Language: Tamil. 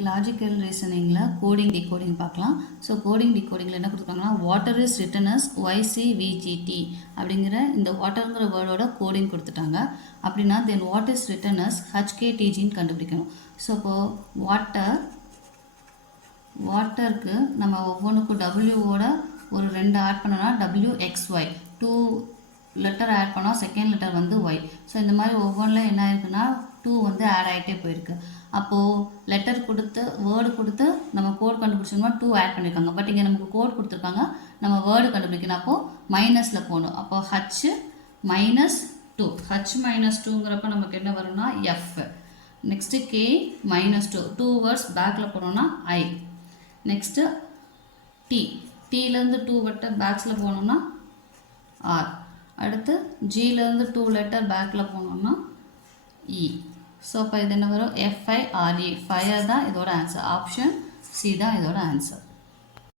இன்னைக்கு லாஜிக்கல் ரீசனிங்கில் கோடிங் டிகோடிங் பார்க்கலாம். ஸோ கோடிங் டிகோடிங்கில் என்ன கொடுத்துருக்காங்கன்னா water is written as YCVGT அப்படிங்கிற இந்த வாட்டருங்கிற வேர்டோட கோடிங் கொடுத்துட்டாங்க. அப்படின்னா then what is written as HKTGன்னு கண்டுபிடிக்கணும். ஸோ இப்போது வாட்டருக்கு நம்ம ஒவ்வொன்றுக்கும் டபிள்யூவோட ஒரு 2 ஆட் பண்ணோன்னா WXY 2 லெட்டர் ஆட் பண்ணோம், செகண்ட் லெட்டர் வந்து ஒய். ஸோ இந்த மாதிரி ஒவ்வொன்றில் என்ன ஆயிருக்குன்னா 2 வந்து ஆட் ஆகிட்டே போயிருக்கு. அப்போது லெட்டர் கொடுத்து வேர்டு கொடுத்து நம்ம கோட் கண்டுபிடிச்சோம்னா 2 ஆட் பண்ணியிருக்காங்க. பட் இங்கே நமக்கு கோட் கொடுத்துருக்காங்க, நம்ம வேர்டு கண்டுபிடிக்கணும். அப்போது மைனஸில் போகணும். அப்போது H-2 H-2ங்கிறப்ப நமக்கு என்ன வரும்னா F. நெக்ஸ்ட்டு K-2 2 வேர்ட்ஸ் பேக்கில் போனோம்னா I. நெக்ஸ்ட்டு T-லேருந்து 2 லெட்டர் பேக்ஸில் போனோம்னா R. அடுத்து G-லேருந்து 2 லெட்டர் பேக்கில் போனோம்னா E. ஸோ இப்போ இது என்ன வரும் FIRE. ஃபயர் தான் இதோட ஆன்சர். ஆப்ஷன் சி தான் இதோட ஆன்சர்.